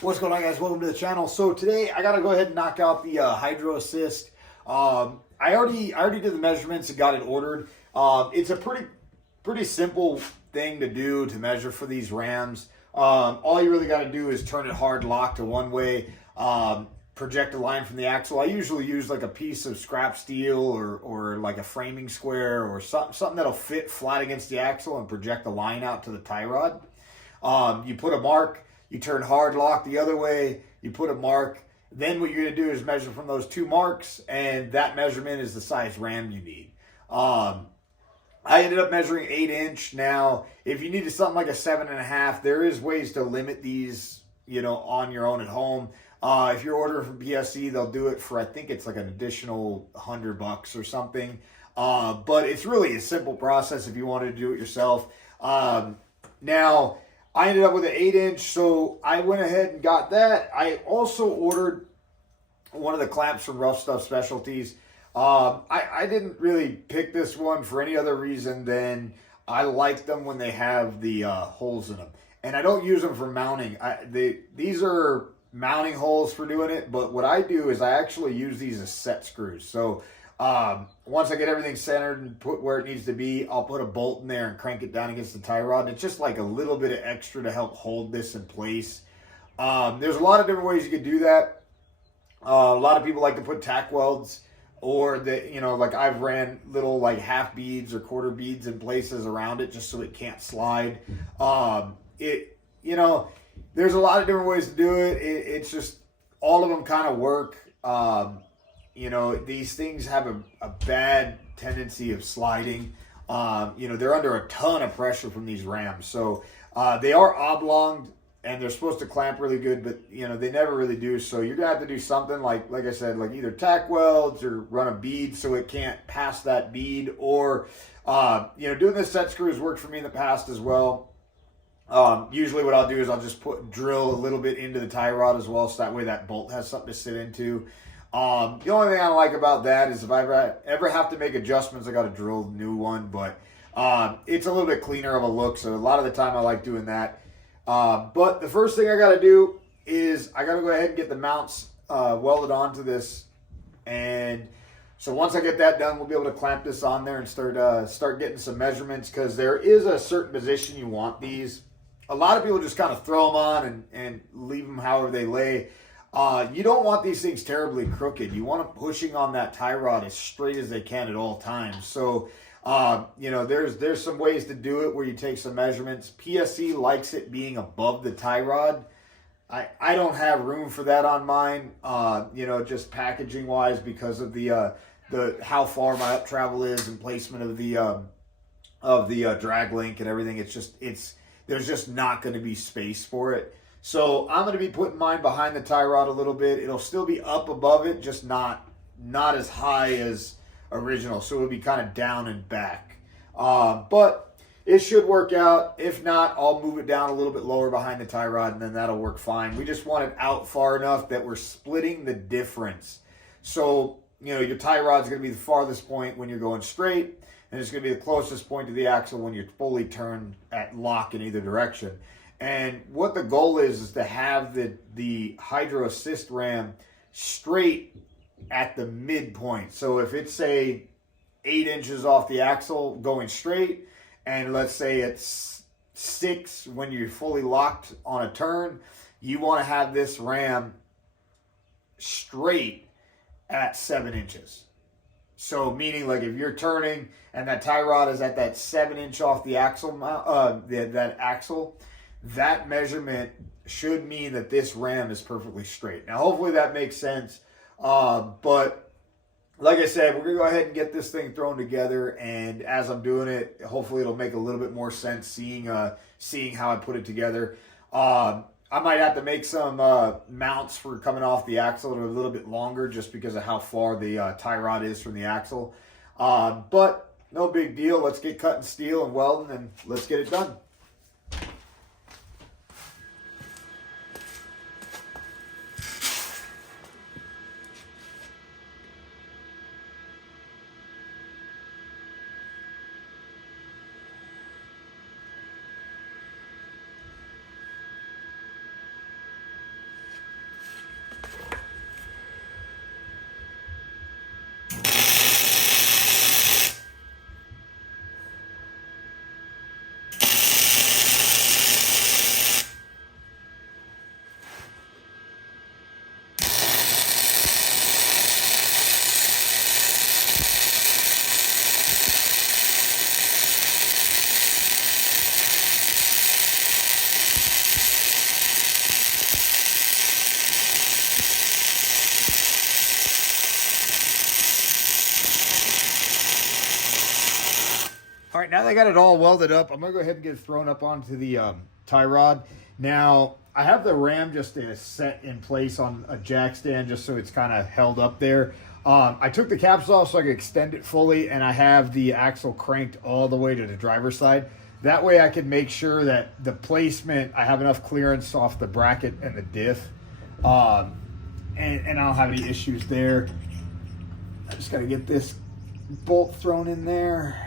What's going on, guys? Welcome to the channel. So today I gotta go ahead and knock out the Hydro Assist. I already did the measurements and got it ordered. It's a pretty simple thing to do to measure for these Rams. All you really got to do is turn it hard lock to one way. Project a line from the axle. I usually use like a piece of scrap steel or like a framing square or something that'll fit flat against the axle and project a line out to the tie rod. You put a mark. You turn hard lock the other way, you put a mark. Then what you're going to do is measure from those two marks, and that measurement is the size ram you need. I ended up measuring 8-inch. Now, if you needed something like a 7.5, there is ways to limit these, on your own at home. If you're ordering from PSC, they'll do it for, I think it's like an additional $100 or something. But it's really a simple process if you wanted to do it yourself. Now, I ended up with an 8-inch, so I went ahead and got that. I also ordered one of the clamps from Rough Stuff Specialties. I didn't really pick this one for any other reason than I like them when they have the holes in them. And I don't use them for mounting. These are mounting holes for doing it, but what I do is I actually use these as set screws. So once I get everything centered and put where it needs to be, I'll put a bolt in there and crank it down against the tie rod. And it's just like a little bit of extra to help hold this in place. There's a lot of different ways you could do that. A lot of people like to put tack welds, or like I've ran little like half beads or quarter beads in places around it just so it can't slide. There's a lot of different ways to do it. It's just all of them kind of work. These things have a bad tendency of sliding. They're under a ton of pressure from these Rams. So they are oblonged and they're supposed to clamp really good, but they never really do. So you're gonna have to do something like I said, like either tack welds or run a bead so it can't pass that bead, or doing the set screws worked for me in the past as well. Usually what I'll do is I'll just drill a little bit into the tie rod as well, so that way that bolt has something to sit into. The only thing I like about that is if I ever have to make adjustments, I got to drill a new one, but it's a little bit cleaner of a look, so a lot of the time I like doing that. But the first thing I got to do is I got to go ahead and get the mounts welded onto this, and so once I get that done, we'll be able to clamp this on there and start getting some measurements, because there is a certain position you want these. A lot of people just kind of throw them on and leave them however they lay. You don't want these things terribly crooked. You want them pushing on that tie rod as straight as they can at all times. So, there's some ways to do it where you take some measurements. PSC likes it being above the tie rod. I don't have room for that on mine, just packaging wise, because of the how far my up travel is and placement of the drag link and everything. There's just not going to be space for it. So I'm going to be putting mine behind the tie rod a little bit. It'll still be up above it, just not as high as original. So it'll be kind of down and back. But it should work out. If not, I'll move it down a little bit lower behind the tie rod, and then that'll work fine. We just want it out far enough that we're splitting the difference. So, your tie rod's going to be the farthest point when you're going straight, and it's going to be the closest point to the axle when you're fully turned at lock in either direction. And what the goal is to have the Hydro Assist Ram straight at the midpoint. So if it's, say, 8 inches off the axle going straight, and let's say it's 6 when you're fully locked on a turn, you want to have this Ram straight at 7 inches. So meaning, like, if you're turning and that tie rod is at that 7-inch off the axle, that axle, that measurement should mean that this Ram is perfectly straight. Now, hopefully that makes sense. But like I said, we're going to go ahead and get this thing thrown together. And as I'm doing it, hopefully it'll make a little bit more sense seeing how I put it together. I might have to make some mounts for coming off the axle that are a little bit longer, just because of how far the tie rod is from the axle. But no big deal. Let's get cutting steel and welding, and let's get it done. All right, now that I got it all welded up, I'm going to go ahead and get it thrown up onto the tie rod. Now, I have the ram just set in place on a jack stand just so it's kind of held up there. I took the caps off so I could extend it fully, and I have the axle cranked all the way to the driver's side. That way I can make sure that the placement, I have enough clearance off the bracket and the diff, and I don't have any issues there. I just got to get this bolt thrown in there.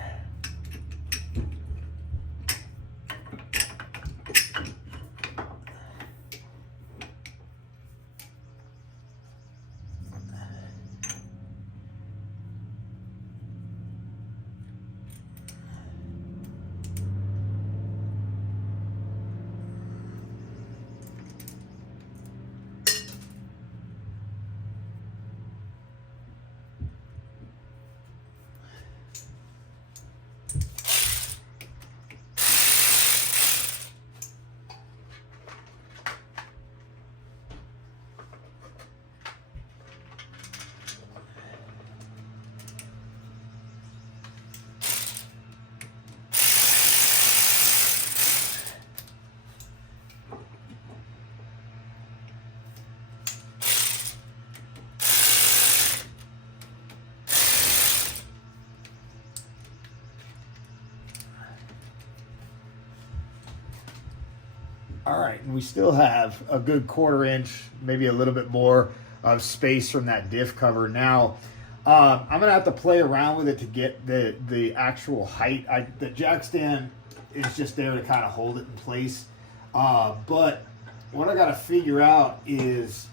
All right, and we still have a good 1/4 inch, maybe a little bit more of space from that diff cover. Now, I'm gonna have to play around with it to get the actual height. The jack stand is just there to kind of hold it in place. But what I gotta figure out is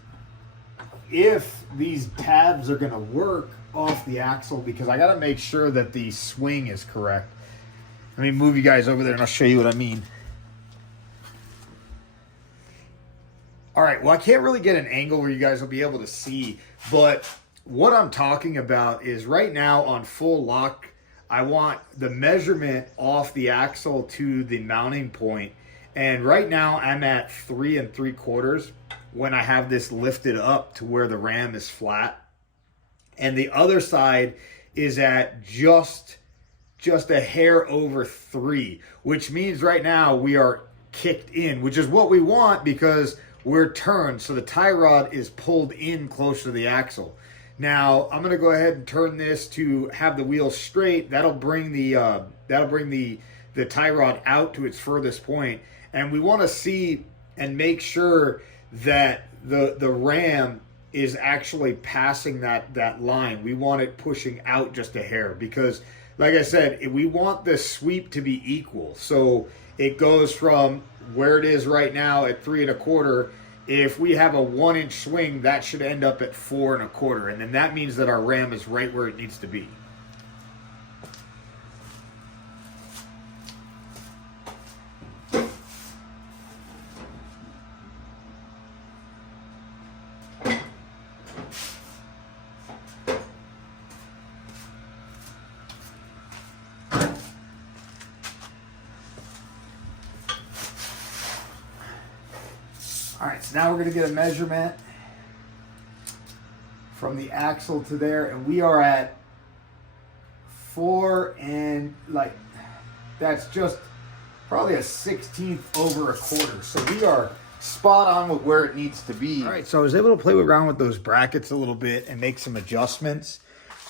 if these tabs are gonna work off the axle, because I gotta make sure that the swing is correct. Let me move you guys over there and I'll show you what I mean. All right, well, I can't really get an angle where you guys will be able to see, but what I'm talking about is right now on full lock, I want the measurement off the axle to the mounting point. And right now I'm at 3 3/4 when I have this lifted up to where the ram is flat. And the other side is at just a hair over 3, which means right now we are kicked in, which is what we want because we're turned, so the tie rod is pulled in close to the axle. Now I'm going to go ahead and turn this to have the wheel straight. That'll bring the tie rod out to its furthest point, and we want to see and make sure that the ram is actually passing that line. We want it pushing out just a hair because, like I said, we want the sweep to be equal. So it goes from where it is right now at 3 1/4. If we have a 1-inch swing, that should end up at 4 1/4. And then that means that our ram is right where it needs to be. All right, so now we're going to get a measurement from the axle to there, and we are at 4 and that's just probably a 1/16 over 1/4. So we are spot on with where it needs to be. All right, so I was able to play around with those brackets a little bit and make some adjustments,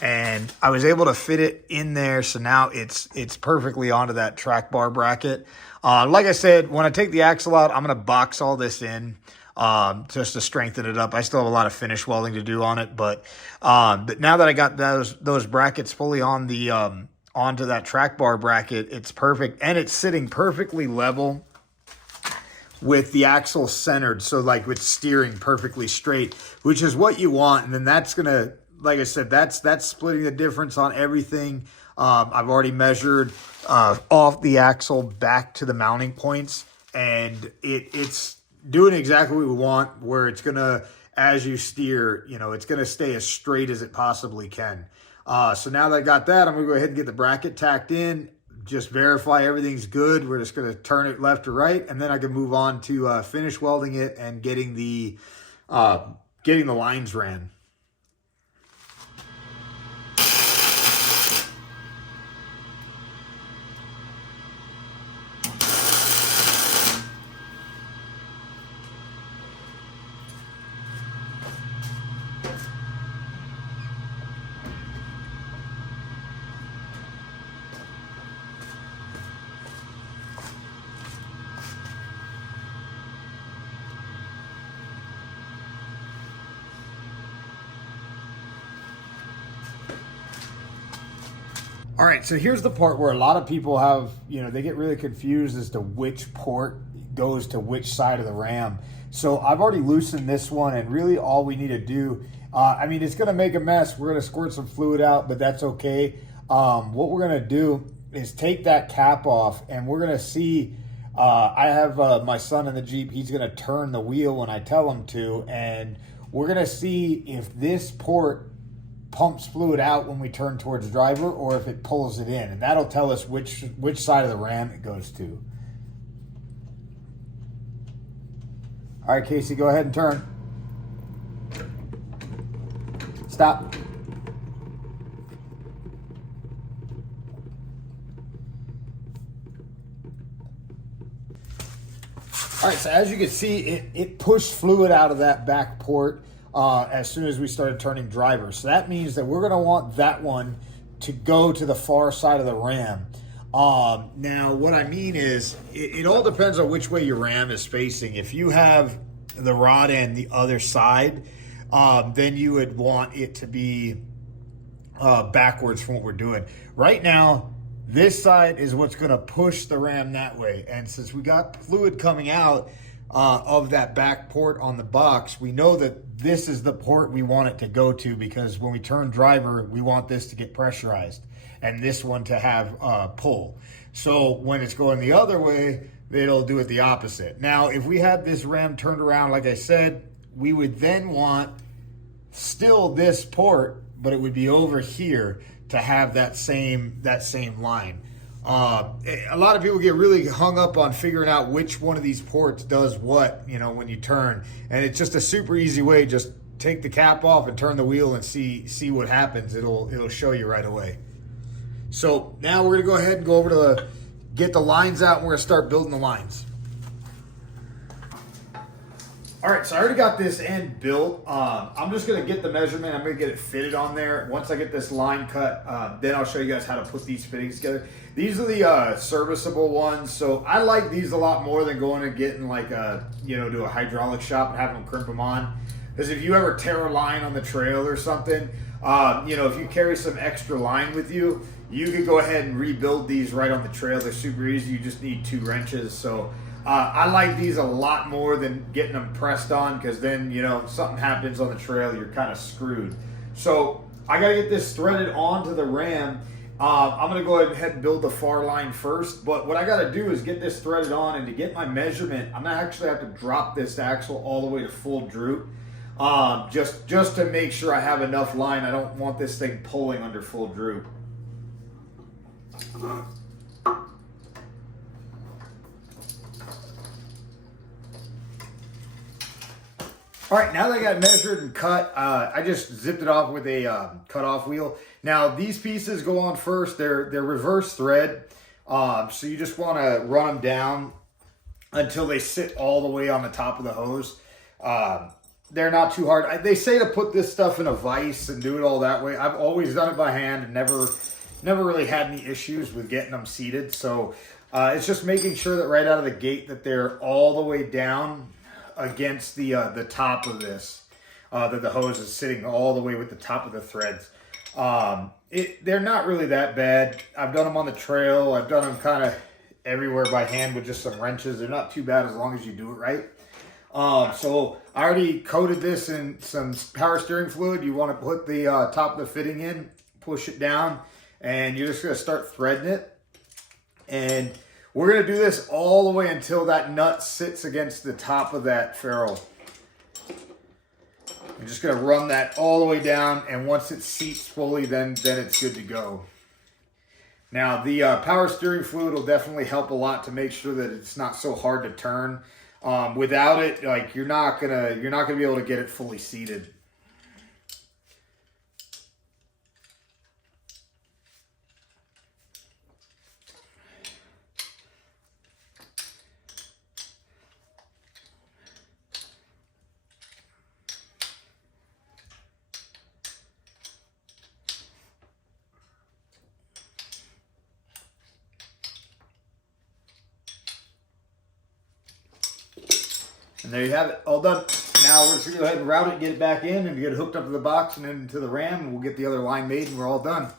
and I was able to fit it in there. So now it's perfectly onto that track bar bracket. Like I said, when I take the axle out, I'm going to box all this in just to strengthen it up. I still have a lot of finish welding to do on it, but now that I got those brackets fully on the onto that track bar bracket, it's perfect, and it's sitting perfectly level with the axle centered, so like with steering perfectly straight, which is what you want. And then that's gonna, like I said, that's splitting the difference on everything. I've already measured off the axle back to the mounting points, and it's doing exactly what we want, where it's gonna, as you steer, it's gonna stay as straight as it possibly can. So now that I got that, I'm gonna go ahead and get the bracket tacked in, just verify everything's good. We're just gonna turn it left to right, and then I can move on to finish welding it and getting the lines ran. All right, so here's the part where a lot of people have, they get really confused as to which port goes to which side of the ram. So I've already loosened this one, and really all we need to do, it's going to make a mess. We're going to squirt some fluid out, but that's okay. What we're going to do is take that cap off, and we're going to see, I have my son in the Jeep. He's going to turn the wheel when I tell him to, and we're going to see if this port pumps fluid out when we turn towards driver or if it pulls it in, and that'll tell us which side of the ram it goes to. All right, Casey, go ahead and turn. Stop. All right, so as you can see, it pushed fluid out of that back port as soon as we started turning driver. So that means that we're going to want that one to go to the far side of the ram. Now, what I mean is, it all depends on which way your ram is facing. If you have the rod end the other side, then you would want it to be backwards from what we're doing. Right now, this side is what's going to push the ram that way. And since we got fluid coming out of that back port on the box, we know that this is the port we want it to go to, because when we turn driver, we want this to get pressurized and this one to have pull. So when it's going the other way, it'll do it the opposite. Now, if we had this ram turned around, like I said, we would then want still this port, but it would be over here to have that same line. A lot of people get really hung up on figuring out which one of these ports does what, when you turn. And it's just a super easy way. Just take the cap off and turn the wheel and see what happens. It'll show you right away. So now we're gonna go ahead and go over to get the lines out, and we're gonna start building the lines. All right, so I already got this end built. I'm just gonna get the measurement. I'm gonna get it fitted on there. Once I get this line cut, then I'll show you guys how to put these fittings together. These are the serviceable ones. So I like these a lot more than going and getting like to a hydraulic shop and having them crimp them on. Because if you ever tear a line on the trail or something, if you carry some extra line with you, you could go ahead and rebuild these right on the trail. They're super easy. You just need 2 wrenches. So I like these a lot more than getting them pressed on, because then, something happens on the trail, you're kind of screwed. So I got to get this threaded onto the ram. I'm going to go ahead and build the far line first. But what I got to do is get this threaded on, and to get my measurement, I'm going to actually have to drop this axle all the way to full droop. Just to make sure I have enough line. I don't want this thing pulling under full droop. All right, now that I got it measured and cut, I just zipped it off with a cut-off wheel. Now, these pieces go on first. They're reverse thread, so you just want to run them down until they sit all the way on the top of the hose. They're not too hard. They say to put this stuff in a vise and do it all that way. I've always done it by hand and never really had any issues with getting them seated. So it's just making sure that right out of the gate that they're all the way down against the top of this, that the hose is sitting all the way with the top of the threads. They're not really that bad. I've done them on the trail. I've done them kind of everywhere by hand with just some wrenches. They're not too bad as long as you do it right. So I already coated this in some power steering fluid. You want to put the top of the fitting in, push it down, and you're just going to start threading it. And we're going to do this all the way until that nut sits against the top of that ferrule. I'm just going to run that all the way down, and once it seats fully, then it's good to go. Now, the power steering fluid will definitely help a lot to make sure that it's not so hard to turn. Without it, like you're not gonna be able to get it fully seated. And there you have it, all done. Now we're just gonna go ahead and route it, get it back in, and get it hooked up to the box and then into the ram, and we'll get the other line made, and we're all done.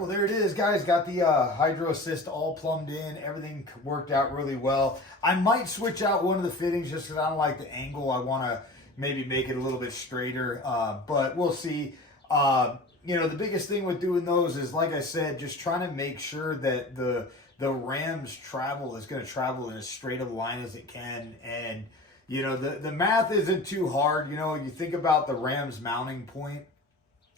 well, there it is, guys. Got the hydro assist all plumbed in. Everything worked out really well. I might switch out one of the fittings just because I don't like the angle. I want to maybe make it a little bit straighter, but we'll see. You know, the biggest thing with doing those is, like I said, just trying to make sure that the ram's travel is going to travel in as straight of a line as it can. And, you know, the math isn't too hard. You know, you think about the ram's mounting point,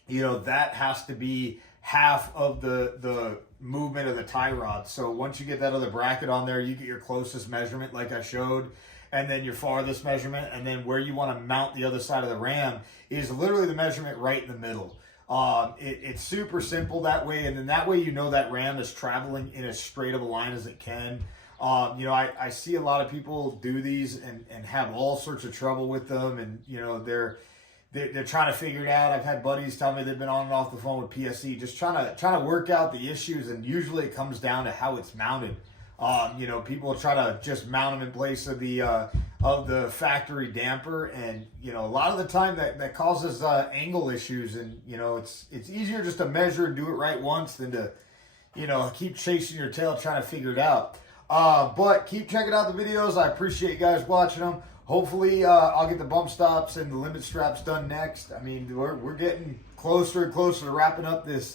you know, that has to be half of the movement of the tie rod. So once you get that other bracket on there, you get your closest measurement like I showed, and then your farthest measurement, and then where you want to mount the other side of the ram is literally the measurement right in the middle. It's super simple that way, and then that way you know that ram is traveling in as straight of a line as it can. You know, I see a lot of people do these and have all sorts of trouble with them, and, you know, they're trying to figure it out. I've had buddies tell me they've been on and off the phone with PSC, just trying to work out the issues, and usually it comes down to how it's mounted. You know, people try to just mount them in place of the factory damper, and, you know, a lot of the time that causes angle issues, and, you know, it's easier just to measure and do it right once than to, you know, keep chasing your tail trying to figure it out. But keep checking out the videos. I appreciate you guys watching them. Hopefully, I'll get the bump stops and the limit straps done next. I mean, we're getting closer and closer to wrapping up this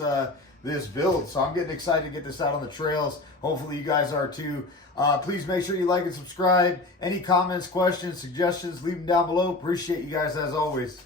build, so I'm getting excited to get this out on the trails. Hopefully, you guys are too. Please make sure you like and subscribe. Any comments, questions, suggestions, leave them down below. Appreciate you guys as always.